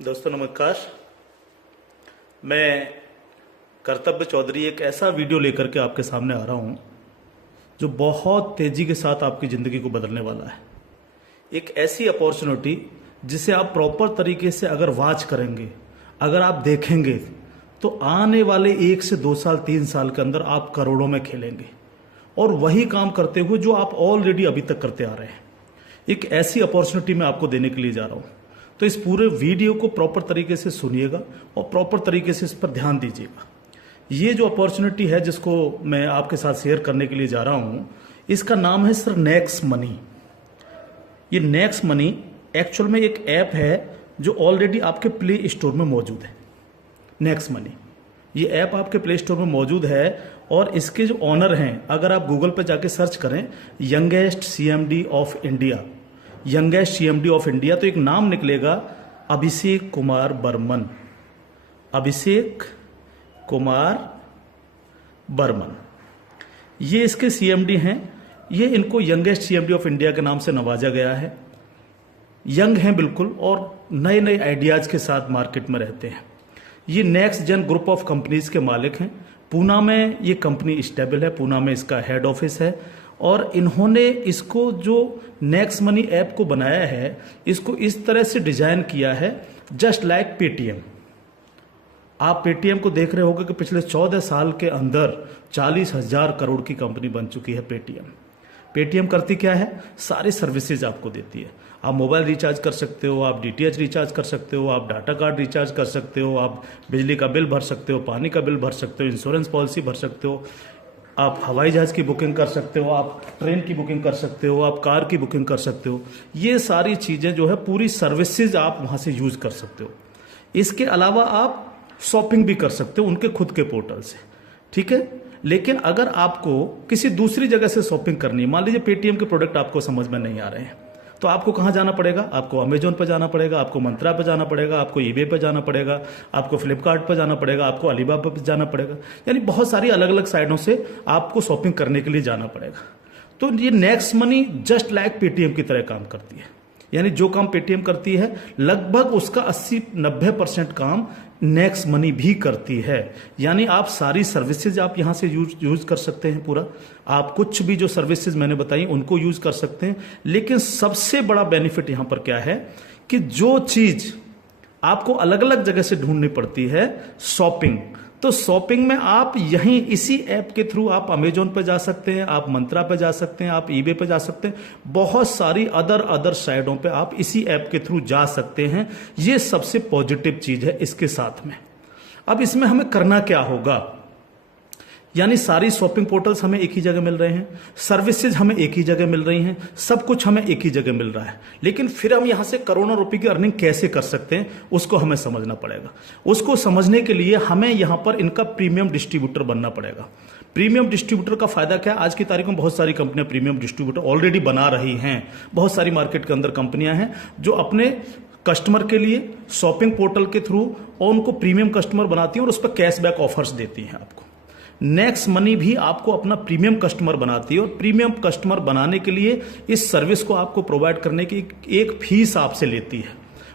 दोस्तों नमस्कार। मैं कर्तव्य चौधरी एक ऐसा वीडियो लेकर के आपके सामने आ रहा हूँ जो बहुत तेज़ी के साथ आपकी ज़िंदगी को बदलने वाला है। एक ऐसी अपॉर्चुनिटी जिसे आप प्रॉपर तरीके से अगर वॉच करेंगे, अगर आप देखेंगे तो आने वाले 1 से 2 साल 3 साल के अंदर आप करोड़ों में खेलेंगे और वही काम करते हुए जो आप ऑलरेडी अभी तक करते आ रहे हैं। एक ऐसी अपॉर्चुनिटी मैं आपको देने के लिए जा रहा हूँ, तो इस पूरे वीडियो को प्रॉपर तरीके से सुनिएगा और प्रॉपर तरीके से इस पर ध्यान दीजिएगा। ये जो अपॉर्चुनिटी है जिसको मैं आपके साथ शेयर करने के लिए जा रहा हूँ, इसका नाम है सर नेक्स्ट मनी। ये नेक्स्ट मनी एक्चुअल में एक ऐप है जो ऑलरेडी आपके प्ले स्टोर में मौजूद है। नेक्स्ट मनी ये ऐप आपके प्ले स्टोर में मौजूद है और इसके जो ऑनर हैं, अगर आप गूगल पे जाके सर्च करें youngest CMD of India, youngest CMD of India, तो एक नाम निकलेगा अभिषेक कुमार बर्मन। अभिषेक कुमार बर्मन ये इसके सीएमडी हैं। ये इनको यंगेस्ट सीएमडी ऑफ इंडिया के नाम से नवाजा गया है। यंग हैं बिल्कुल और नए नए आइडियाज के साथ मार्केट में रहते हैं। ये Next Gen group of companies के मालिक हैं। पूना में ये कंपनी स्टेबल है, पूना में इसका हेड ऑफिस है और इन्होंने इसको जो नेक्स्ट मनी ऐप को बनाया है, इसको इस तरह से डिजाइन किया है जस्ट लाइक पेटीएम। आप पेटीएम को देख रहे होंगे कि पिछले 14 साल के अंदर 40,000 करोड़ की कंपनी बन चुकी है पेटीएम। पेटीएम करती क्या है? सारी सर्विसेज आपको देती है। आप मोबाइल रिचार्ज कर सकते हो, आप डीटीएच रिचार्ज कर सकते हो, आप डाटा कार्ड रिचार्ज कर सकते हो, आप बिजली का बिल भर सकते हो, पानी का बिल भर सकते हो, इंश्योरेंस पॉलिसी भर सकते हो, आप हवाई जहाज की बुकिंग कर सकते हो, आप ट्रेन की बुकिंग कर सकते हो, आप कार की बुकिंग कर सकते हो। ये सारी चीज़ें जो है पूरी सर्विसेज आप वहाँ से यूज कर सकते हो। इसके अलावा आप शॉपिंग भी कर सकते हो उनके खुद के पोर्टल से, ठीक है। लेकिन अगर आपको किसी दूसरी जगह से शॉपिंग करनी है, मान लीजिए पेटीएम के प्रोडक्ट आपको समझ में नहीं आ रहे हैं, तो आपको कहाँ जाना पड़ेगा? आपको अमेजोन पर जाना पड़ेगा, आपको मंत्रा पर जाना पड़ेगा, आपको ईबे पर जाना पड़ेगा, आपको फ्लिपकार्ट पर जाना पड़ेगा, आपको अलीबाबा पर जाना पड़ेगा। यानी बहुत सारी अलग अलग साइटों से आपको शॉपिंग करने के लिए जाना पड़ेगा। तो ये next money just like Paytm की तरह काम करती है। यानी जो काम पेटीएम करती है लगभग उसका 80-90% काम नेक्स्ट मनी भी करती है। यानी आप सारी सर्विसेज आप यहां से यूज कर सकते हैं। पूरा आप कुछ भी जो सर्विसेज मैंने बताई उनको यूज कर सकते हैं। लेकिन सबसे बड़ा बेनिफिट यहां पर क्या है कि जो चीज आपको अलग अलग जगह से ढूंढनी पड़ती है, शॉपिंग, तो शॉपिंग में आप यहीं इसी ऐप के थ्रू आप अमेजोन पे जा सकते हैं, आप मंत्रा पे जा सकते हैं, आप ईबे पे जा सकते हैं, बहुत सारी अदर साइडों पे आप इसी ऐप के थ्रू जा सकते हैं। ये सबसे पॉजिटिव चीज है इसके साथ में। अब इसमें हमें करना क्या होगा? यानी सारी शॉपिंग पोर्टल्स हमें एक ही जगह मिल रहे हैं, सर्विसेज हमें एक ही जगह मिल रही हैं, सब कुछ हमें एक ही जगह मिल रहा है। लेकिन फिर हम यहां से करोड़ों रुपए की अर्निंग कैसे कर सकते हैं उसको हमें समझना पड़ेगा। उसको समझने के लिए हमें यहां पर इनका प्रीमियम डिस्ट्रीब्यूटर बनना पड़ेगा। प्रीमियम डिस्ट्रीब्यूटर का फायदा क्या है? आज की तारीख में बहुत सारी कंपनियां प्रीमियम डिस्ट्रीब्यूटर ऑलरेडी बना रही हैं। बहुत सारी मार्केट के अंदर कंपनियां हैं जो अपने कस्टमर के लिए शॉपिंग पोर्टल के थ्रू और उनको प्रीमियम कस्टमर बनाती हैं और उस पर कैशबैक ऑफर्स देती हैं आपको। नेक्स्ट मनी भी आपको अपना प्रीमियम कस्टमर बनाती है और प्रीमियम कस्टमर बनाने के लिए इस सर्विस को आपको प्रोवाइड करने की एक फीस आपसे लेती है।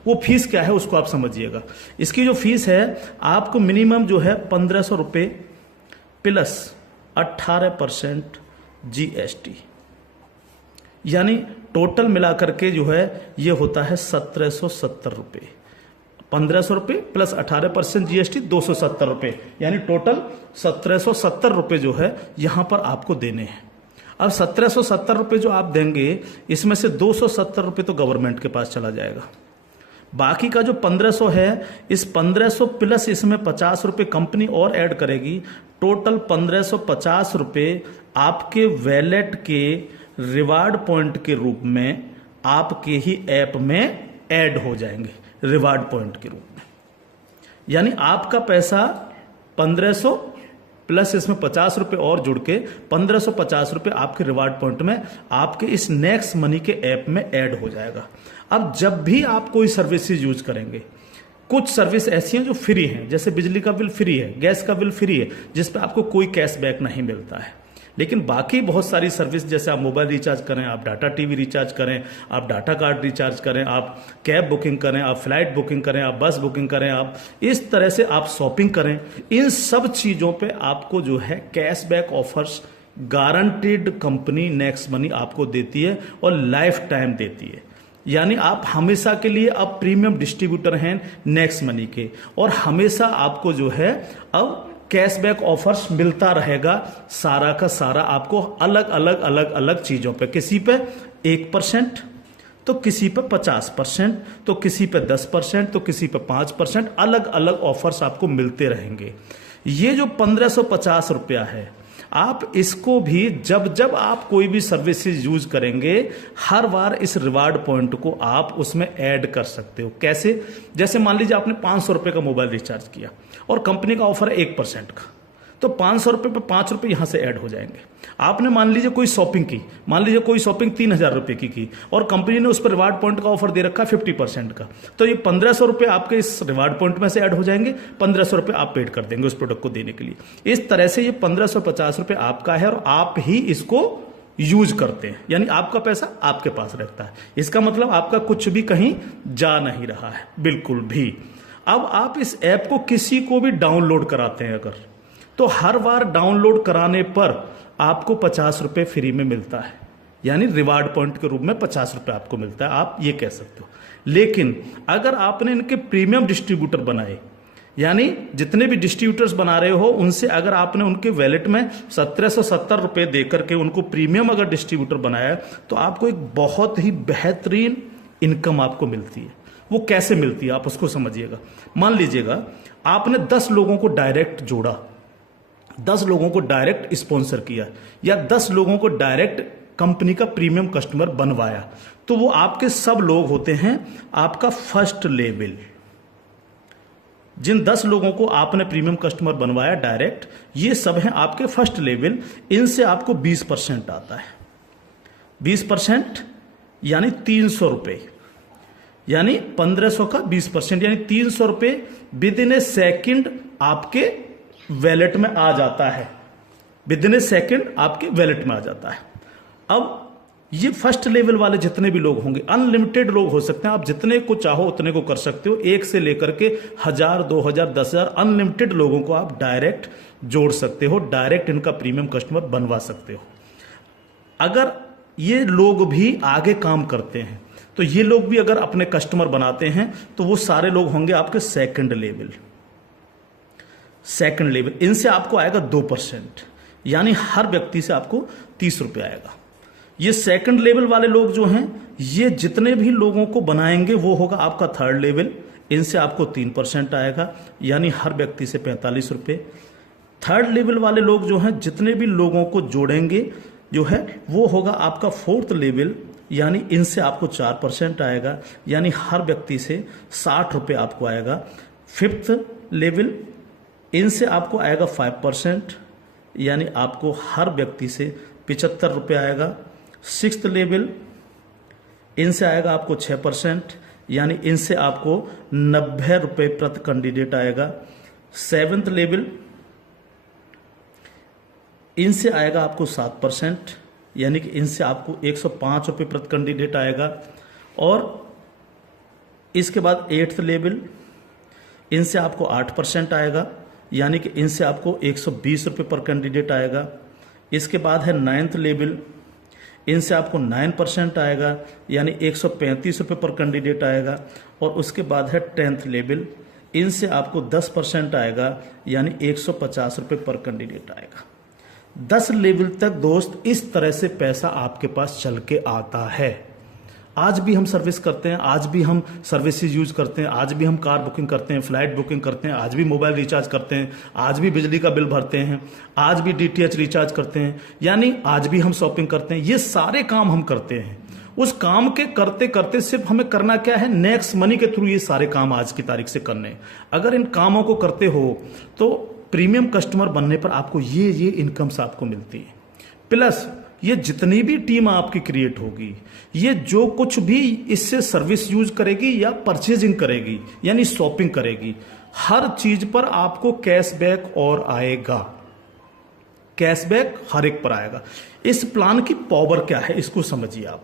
वो फीस क्या है उसको आप समझिएगा। इसकी जो फीस है आपको मिनिमम जो है 1,500 रुपये प्लस 18% जीएसटी, यानी टोटल मिलाकर के जो है ये होता है 1,770 रुपये। 1,500 रुपये प्लस 18% जीएसटी 270 रुपये, यानी टोटल 1,770 रुपये जो है यहां पर आपको देने हैं। अब 1,770 रुपये जो आप देंगे, इसमें से 270 रुपये तो गवर्नमेंट के पास चला जाएगा। बाकी का जो 1,500 है, इस 1,500 प्लस इसमें 50 रुपये कंपनी और ऐड करेगी। टोटल 1,550 रुपये आपके वैलेट के रिवार्ड पॉइंट के रूप में आपके ही ऐप में ऐड हो जाएंगे, रिवार्ड पॉइंट के रूप में। यानी आपका पैसा 1,500 प्लस इसमें 50 रुपए और जुड़ के 1,550 रुपए आपके रिवार्ड पॉइंट में आपके इस नेक्स्ट मनी के ऐप में ऐड हो जाएगा। अब जब भी आप कोई सर्विसेज यूज करेंगे, कुछ सर्विस ऐसी हैं जो फ्री हैं, जैसे बिजली का बिल फ्री है, गैस का बिल फ्री है, जिस पे आपको कोई कैशबैक नहीं मिलता है। लेकिन बाकी बहुत सारी सर्विस, जैसे आप मोबाइल रिचार्ज करें, आप डाटा टीवी रिचार्ज करें, आप डाटा कार्ड रिचार्ज करें, आप कैब बुकिंग करें, आप फ्लाइट बुकिंग करें, आप बस बुकिंग करें, आप इस तरह से आप शॉपिंग करें, इन सब चीज़ों पे आपको जो है cashback offers guaranteed company next money आपको देती है और लाइफ टाइम देती है। यानी आप हमेशा के लिए अब प्रीमियम डिस्ट्रीब्यूटर हैं नेक्स्ट मनी के, और हमेशा आपको जो है अब कैशबैक ऑफर्स मिलता रहेगा सारा का सारा आपको अलग अलग चीजों पे। किसी पे 1%, तो किसी पे 50%, तो किसी पे 10%, तो किसी पे 5%, अलग अलग ऑफर्स आपको मिलते रहेंगे। ये जो 1550 रुपया है, आप इसको भी जब जब आप कोई भी सर्विसेज यूज करेंगे, हर बार इस रिवार्ड पॉइंट को आप उसमें ऐड कर सकते हो। कैसे? जैसे मान लीजिए आपने 500 रुपए का मोबाइल रिचार्ज किया और कंपनी का ऑफर है 1% का, तो 500 रुपए पे 5 रुपए यहां से ऐड हो जाएंगे। आपने मान लीजिए कोई शॉपिंग की, मान लीजिए कोई शॉपिंग 3000 रुपए की और कंपनी ने उस पर रिवार्ड पॉइंट का ऑफर दे रखा है 50% का, तो ये 1500 रुपए आपके इस रिवार्ड पॉइंट में से ऐड हो जाएंगे, 1500 रुपए आप पेड कर देंगे उस प्रोडक्ट को देने के लिए। इस तरह से ये 1550 रुपए आपका है और आप ही इसको यूज करते हैं, यानी आपका पैसा आपके पास रहता है। इसका मतलब आपका कुछ भी कहीं जा नहीं रहा है, बिल्कुल भी। अब आप इस ऐप को किसी को भी डाउनलोड कराते हैं अगर, तो हर बार डाउनलोड कराने पर आपको 50 रुपए फ्री में मिलता है, यानी रिवार्ड पॉइंट के रूप में 50 रुपए आपको मिलता है, आप ये कह सकते हो। लेकिन अगर आपने इनके प्रीमियम डिस्ट्रीब्यूटर बनाए, यानी जितने भी डिस्ट्रीब्यूटर्स बना रहे हो उनसे अगर आपने उनके वैलेट में 1770 रुपए देकर के उनको प्रीमियम अगर डिस्ट्रीब्यूटर बनाया, तो आपको एक बहुत ही बेहतरीन इनकम आपको मिलती है। वो कैसे मिलती है आप उसको समझिएगा। मान लीजिएगा आपने 10 लोगों को डायरेक्ट जोड़ा, 10 लोगों को डायरेक्ट स्पॉन्सर किया, या 10 लोगों को डायरेक्ट कंपनी का प्रीमियम कस्टमर बनवाया, तो वो आपके सब लोग होते हैं आपका फर्स्ट लेवल। जिन 10 लोगों को आपने प्रीमियम कस्टमर बनवाया डायरेक्ट, ये सब हैं आपके फर्स्ट लेवल। इनसे आपको 20% आता है। 20% यानी 300 रुपए, यानी 1500 का 20%, यानी 300 रुपए विद इन ए सेकेंड आपके वैलेट में आ जाता है। विद इन ए सेकेंड आपके वैलेट में आ जाता है। अब ये फर्स्ट लेवल वाले जितने भी लोग होंगे, अनलिमिटेड लोग हो सकते हैं, आप जितने को चाहो उतने को कर सकते हो, 1 से लेकर के 1000, 2000, 10,000 अनलिमिटेड लोगों को आप डायरेक्ट जोड़ सकते हो, डायरेक्ट इनका प्रीमियम कस्टमर बनवा सकते हो। अगर ये लोग भी आगे काम करते हैं, तो ये लोग भी अगर अपने कस्टमर बनाते हैं, तो वो सारे लोग होंगे आपके सेकंड लेवल। सेकंड लेवल इनसे आपको आएगा 2%, यानी हर व्यक्ति से आपको 30 रुपए आएगा। ये सेकंड लेवल वाले लोग जो हैं, ये जितने भी लोगों को बनाएंगे वो होगा आपका थर्ड लेवल। इनसे आपको 3% आएगा, यानी हर व्यक्ति से 45 रुपए। थर्ड लेवल वाले लोग जो हैं, जितने भी लोगों को जोड़ेंगे जो है, वो होगा आपका फोर्थ लेवल, यानी इनसे आपको 4% आएगा, यानी हर व्यक्ति से 60 रुपए आपको आएगा। फिफ्थ लेवल, इनसे आपको आएगा 5%, यानी आपको हर व्यक्ति से 75 रुपये आएगा। सिक्स्थ लेवल, इनसे आएगा आपको 6%, यानी इनसे आपको 90 रुपये प्रति कैंडिडेट आएगा। सेवेंथ लेवल, इनसे आएगा आपको 7%, यानी कि इनसे आपको 105 रुपये प्रति कैंडिडेट आएगा। और इसके बाद एट्थ लेवल, इनसे आपको 8% आएगा, यानी कि इनसे आपको 120 रुपये पर कैंडिडेट आएगा। इसके बाद है नाइन्थ लेवल, इनसे आपको 9% आएगा, यानी 135 रुपये पर कैंडिडेट आएगा। और उसके बाद है 10th लेवल, इनसे आपको 10% आएगा, यानी 150 रुपये पर कैंडिडेट आएगा। 10 लेवल तक दोस्त इस तरह से पैसा आपके पास चल के आता है। आज भी हम सर्विस करते हैं, आज भी हम सर्विसेज यूज करते हैं, आज भी हम कार बुकिंग करते हैं, फ्लाइट बुकिंग करते हैं, आज भी मोबाइल रिचार्ज करते हैं, आज भी बिजली का बिल भरते हैं, आज भी DTH रिचार्ज करते हैं, यानी आज भी हम शॉपिंग करते हैं। ये सारे काम हम करते हैं। उस काम के करते करते सिर्फ हमें करना क्या है, नेक्स्ट मनी के थ्रू ये सारे काम आज की तारीख से करने। अगर इन कामों को करते हो तो प्रीमियम कस्टमर बनने पर आपको ये इनकम्स आपको मिलती है। प्लस ये जितनी भी टीम आपकी क्रिएट होगी, ये जो कुछ भी इससे सर्विस यूज करेगी या परचेजिंग करेगी, यानी शॉपिंग करेगी, हर चीज पर आपको कैशबैक और आएगा। कैशबैक हर एक पर आएगा। इस प्लान की पावर क्या है इसको समझिए आप।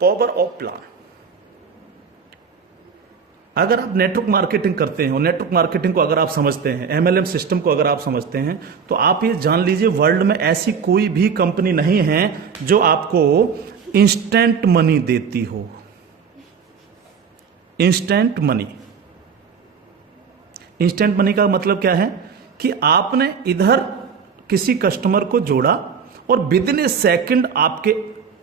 पावर ऑफ प्लान, अगर आप नेटवर्क मार्केटिंग करते हैं और नेटवर्क मार्केटिंग को अगर आप समझते हैं, एमएलएम सिस्टम को अगर आप समझते हैं, तो आप ये जान लीजिए वर्ल्ड में ऐसी कोई भी कंपनी नहीं है जो आपको इंस्टेंट मनी देती हो। इंस्टेंट मनी, इंस्टेंट मनी का मतलब क्या है कि आपने इधर किसी कस्टमर को जोड़ा और विद इन ए सेकंड आपके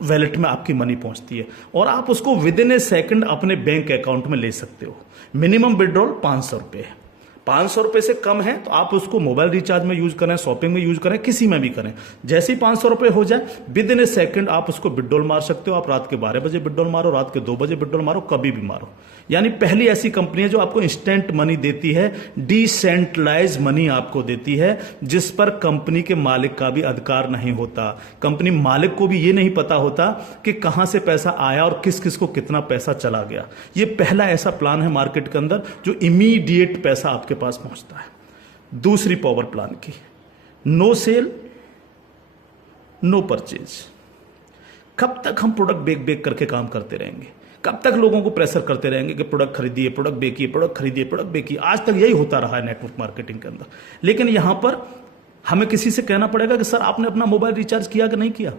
वैलेट में आपकी मनी पहुंचती है और आप उसको विद इन ए सेकंड अपने बैंक अकाउंट में ले सकते हो। मिनिमम विड्रॉल 500 रुपये है। 500 रुपये से कम है तो आप उसको मोबाइल रिचार्ज में यूज करें, शॉपिंग में यूज करें, किसी में भी करें। जैसे ही 500 रुपये हो जाए विद इन ए सेकंड आप उसको विड्रॉल मार सकते हो। आप रात के 12 बजे विड्रॉल मारो, रात के 2 बजे विड्रॉल मारो, कभी भी मारो। यानी पहली ऐसी कंपनी है जो आपको इंस्टेंट मनी देती है, डिसेंट्रलाइज मनी आपको देती है, जिस पर कंपनी के मालिक का भी अधिकार नहीं होता। कंपनी मालिक को भी ये नहीं पता होता कि कहां से पैसा आया और किस किस को कितना पैसा चला गया। ये पहला ऐसा प्लान है मार्केट के अंदर जो इमीडिएट पैसा आपके पास पहुंचता है। दूसरी पावर प्लान की, नो सेल नो परचेज। कब तक हम प्रोडक्ट बेक बेक करके काम करते रहेंगे? कब तक लोगों को प्रेशर करते रहेंगे कि प्रोडक्ट खरीदिए, प्रोडक्ट बेचिए, प्रोडक्ट खरीदिए, प्रोडक्ट बेचिए? आज तक यही होता रहा है नेटवर्क मार्केटिंग के अंदर। लेकिन यहां पर हमें किसी से कहना पड़ेगा कि सर आपने अपना मोबाइल रिचार्ज किया कि नहीं किया,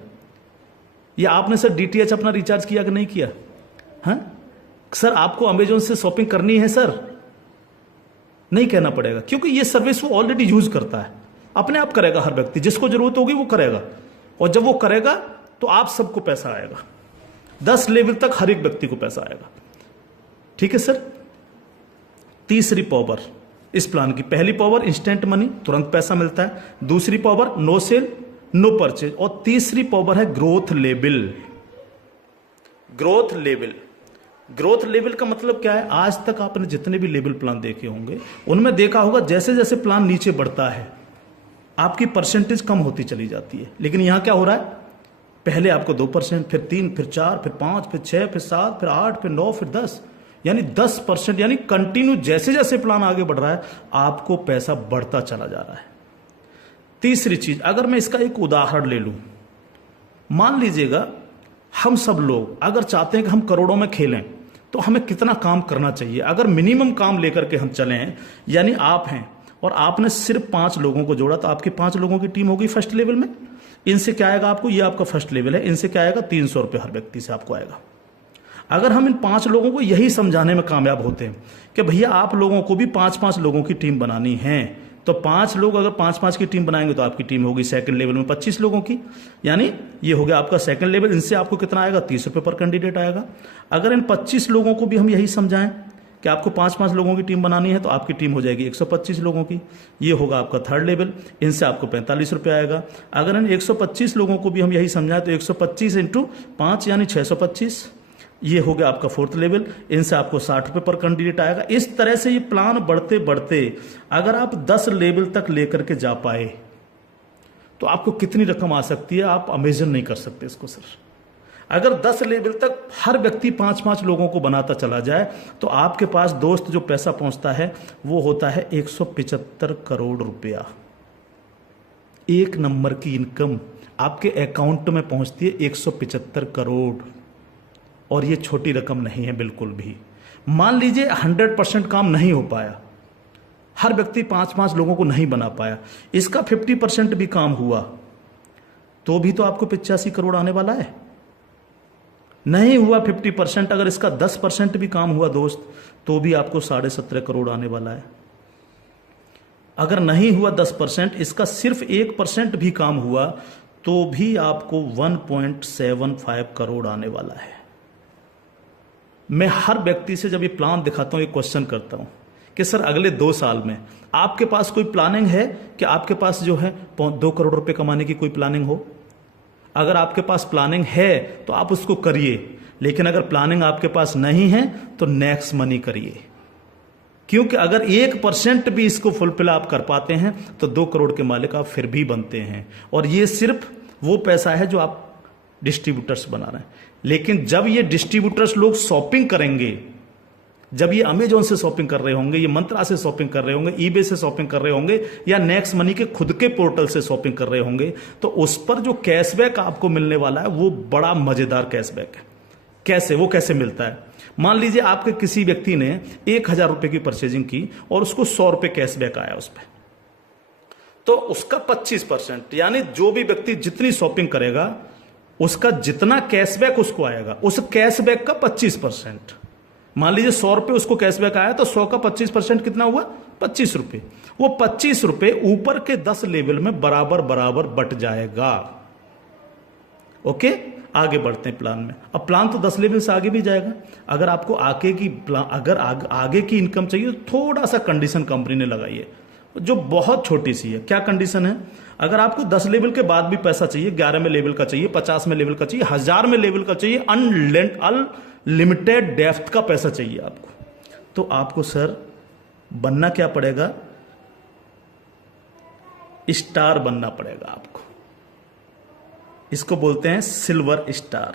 या आपने सर डीटीएच अपना रिचार्ज किया कि नहीं किया, हाँ सर आपको अमेजोन से शॉपिंग करनी है सर, नहीं कहना पड़ेगा, क्योंकि ये सर्विस वो ऑलरेडी यूज करता है। अपने आप करेगा, हर व्यक्ति जिसको जरूरत होगी वो करेगा, और जब वो करेगा तो आप सबको पैसा आएगा। 10 लेवल तक हर एक व्यक्ति को पैसा आएगा। ठीक है सर। तीसरी पावर इस प्लान की, पहली पावर इंस्टेंट मनी, तुरंत पैसा मिलता है। दूसरी power no sale no purchase, और तीसरी पावर है growth level. Growth level, growth level का मतलब क्या है? आज तक आपने जितने भी लेवल प्लान देखे होंगे उनमें देखा होगा जैसे जैसे प्लान नीचे बढ़ता है आपकी परसेंटेज कम होती चली जाती है। लेकिन यहां क्या हो रहा है? पहले आपको 2%, फिर 3, फिर 4, फिर 5, फिर 6, फिर 7, फिर 8, फिर 9, फिर 10, यानी 10%, यानी कंटिन्यू जैसे जैसे प्लान आगे बढ़ रहा है आपको पैसा बढ़ता चला जा रहा है। तीसरी चीज, अगर मैं इसका एक उदाहरण ले लूं, मान लीजिएगा हम सब लोग अगर चाहते हैं कि हम करोड़ों में खेलें तो हमें कितना काम करना चाहिए? अगर मिनिमम काम लेकर के हम चलें, यानी आप हैं और आपने सिर्फ 5 लोगों को जोड़ा तो आपकी 5 लोगों की टीम होगी फर्स्ट लेवल में। इनसे क्या आएगा आपको? ये आपका फर्स्ट लेवल है। इनसे क्या आएगा? 300 रुपये हर व्यक्ति से आपको आएगा। अगर हम इन 5 लोगों को यही समझाने में कामयाब होते हैं कि भैया आप लोगों को भी 5-5 लोगों की टीम बनानी है, तो 5 लोग अगर 5-5 की टीम बनाएंगे तो आपकी टीम होगी सेकंड लेवल में 25 लोगों की, यानी ये हो गया आपका सेकंड लेवल। इनसे आपको कितना आएगा? 30 रुपये पर कैंडिडेट आएगा। अगर इन 25 लोगों को भी हम यही समझाएं कि आपको 5-5 लोगों की टीम बनानी है तो आपकी टीम हो जाएगी 125 लोगों की, ये होगा आपका थर्ड लेवल। इनसे आपको 45 रुपये आएगा। अगर इन 125 लोगों को भी हम यही समझाएं तो 125 × 5 यानी 625, ये हो गया आपका फोर्थ लेवल। इनसे आपको 60 रुपये पर कैंडिडेट आएगा। इस तरह से ये प्लान बढ़ते बढ़ते अगर आप 10 लेवल तक लेकर के जा पाए तो आपको कितनी रकम आ सकती है आप इमेजिन नहीं कर सकते इसको सर। अगर 10 लेवल तक हर व्यक्ति 5-5 लोगों को बनाता चला जाए तो आपके पास दोस्त जो पैसा पहुंचता है वो होता है 175 करोड़ रुपया। एक नंबर की इनकम आपके अकाउंट में पहुंचती है 175 करोड़, और ये छोटी रकम नहीं है बिल्कुल भी। मान लीजिए 100% काम नहीं हो पाया, हर व्यक्ति 5-5 लोगों को नहीं बना पाया, इसका 50% भी काम हुआ तो भी तो आपको 85 करोड़ आने वाला है। नहीं हुआ 50%, अगर इसका 10% भी काम हुआ दोस्त तो भी आपको 17.5 करोड़ आने वाला है। अगर नहीं हुआ 10%, इसका सिर्फ 1% भी काम हुआ तो भी आपको 1.75 करोड़ आने वाला है। मैं हर व्यक्ति से जब ये प्लान दिखाता हूं, ये क्वेश्चन करता हूं कि सर अगले 2 साल में आपके पास कोई प्लानिंग है कि आपके पास जो है 2 करोड़ रुपए कमाने की कोई प्लानिंग हो? अगर आपके पास प्लानिंग है तो आप उसको करिए, लेकिन अगर प्लानिंग आपके पास नहीं है तो नेक्स्ट मनी करिए, क्योंकि अगर 1% भी इसको फुलफिल आप कर पाते हैं तो 2 करोड़ के मालिक आप फिर भी बनते हैं। और ये सिर्फ वो पैसा है जो आप डिस्ट्रीब्यूटर्स बना रहे हैं। लेकिन जब ये डिस्ट्रीब्यूटर्स लोग शॉपिंग करेंगे जब ये अमेजोन से शॉपिंग कर रहे होंगे, ये मंत्रा से शॉपिंग कर रहे होंगे, ईबे से शॉपिंग कर रहे होंगे, या नेक्स्ट मनी के खुद के पोर्टल से शॉपिंग कर रहे होंगे, तो उस पर जो कैशबैक आपको मिलने वाला है वो बड़ा मजेदार कैशबैक है। कैसे, वो कैसे मिलता है? मान लीजिए आपके किसी व्यक्ति ने 1,000 रुपए की परचेजिंग की और उसको 100 रुपए कैशबैक आया उस पर, तो उसका 25%, यानी जो भी व्यक्ति जितनी शॉपिंग करेगा उसका जितना कैशबैक उसको आएगा, उस कैशबैक का 25%। मान लीजिए 100 रुपए उसको कैशबैक आया, तो 100 का 25% कितना हुआ? 25 रुपए। वो 25 रुपए ऊपर के 10 लेवल में बराबर बराबर बट जाएगा। ओके, आगे बढ़ते हैं प्लान में। अब प्लान तो 10 लेवल से आगे भी जाएगा। अगर आपको आगे की इनकम चाहिए तो थोड़ा सा कंडीशन कंपनी ने लगाई है, जो बहुत छोटी सी है। क्या कंडीशन है? अगर आपको 10 लेवल के बाद भी पैसा चाहिए, 11 में लेवल का चाहिए, 50 में लेवल का चाहिए, 1000 में लेवल का चाहिए, अनलिमिटेड डेप्थ का पैसा चाहिए आपको, तो आपको सर बनना क्या पड़ेगा? स्टार बनना पड़ेगा आपको। इसको बोलते हैं सिल्वर स्टार।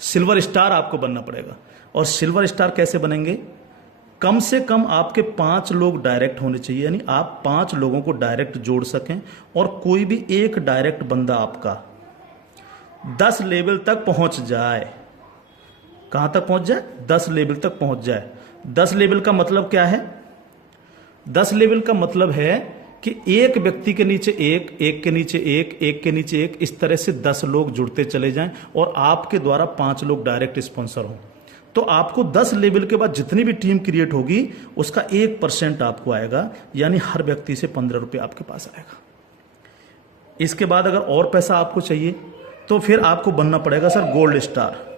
सिल्वर स्टार आपको बनना पड़ेगा। और सिल्वर स्टार कैसे बनेंगे? कम से कम आपके 5 लोग डायरेक्ट होने चाहिए, यानी आप 5 लोगों को डायरेक्ट जोड़ सकें, और कोई भी एक डायरेक्ट बंदा आपका 10 लेवल तक पहुंच जाए। कहां तक पहुंच जाए? 10 लेवल तक पहुंच जाए। 10 लेवल का मतलब क्या है? 10 लेवल का मतलब है कि एक व्यक्ति के नीचे एक, एक के नीचे एक, एक के नीचे एक, इस तरह से 10 लोग जुड़ते चले जाएं और आपके द्वारा 5 लोग डायरेक्ट स्पॉन्सर हों। तो आपको 10 लेवल के बाद जितनी भी टीम क्रिएट होगी उसका 1% आपको आएगा, यानी हर व्यक्ति से 15 रुपये आपके पास आएगा। इसके बाद अगर और पैसा आपको चाहिए तो फिर आपको बनना पड़ेगा सर गोल्ड स्टार।